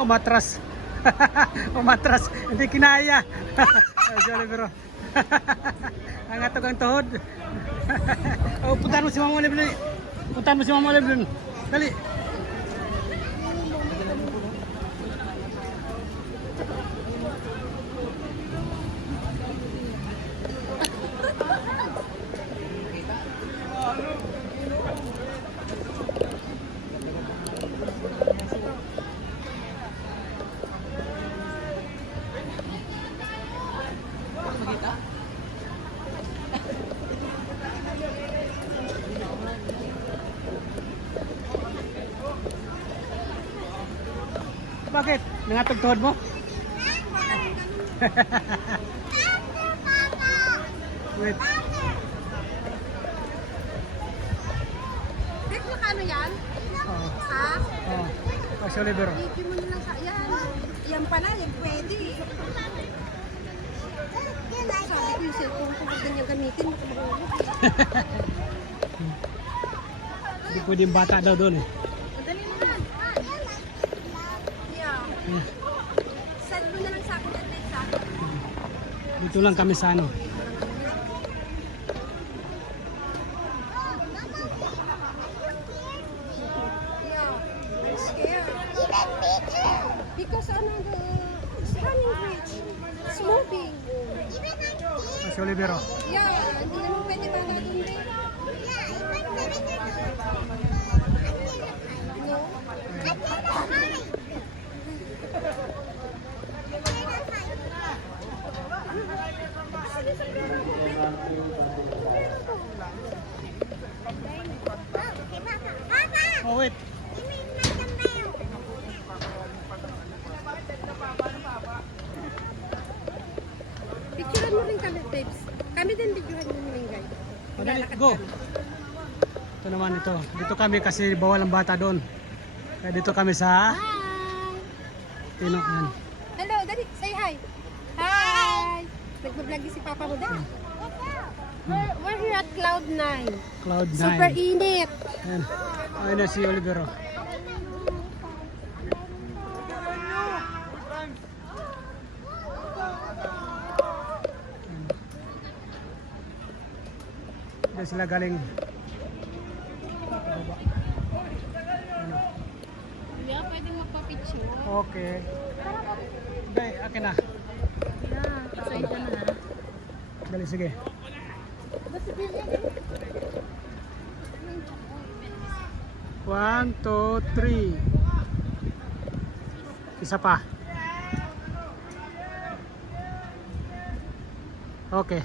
Umatras. Umatras. Hindi kinaya. Sorry bro. Ang atog ang tuhod. Oh, puntahan mo si Mama Olive dali. Puntahan mo si Mama Olive dun. Dali. Bakit? Nangatog tuhod mo? Wait. Dek, ano yan? Oo. Ha? Oo. Oh, si Olivero. Bigyan mo na lang sa yan. Yan pala, yan pwede. Sabi ko yung cellphone ko, huwag ganyan gamitin. Hindi pwede yung bata daw doon eh. Madali naman. Yeah. Send mo na lang sa akin at next ha. Dito lang kami sa ano. Yeah. I'm scared. Because ano, the running bridge. It's moving. Oh, si Olivero. Yeah, hindi naman pwede mga doon din. No? Oh, wait. Picturean mo rin kami, babes. Kami din picturean mo rin, guys. Madali, Maglalakad go. kami. Ito naman ito. Dito kami kasi bawal ang bata doon. Kaya dito kami sa Hi! Tino. Yan. Hello, dali, say hi. Hi! Nagbablog si Papa mo dali. We're here at Cloud9. Cloud9. Super init. Yan. Ayun na si Olivero. Diyan sila galing. Yeah, pwede magpa-picture. Okay. Hindi, akin na. Yeah, pasay ka na. Dali, sige. One, two, three. Isa pa. Okay.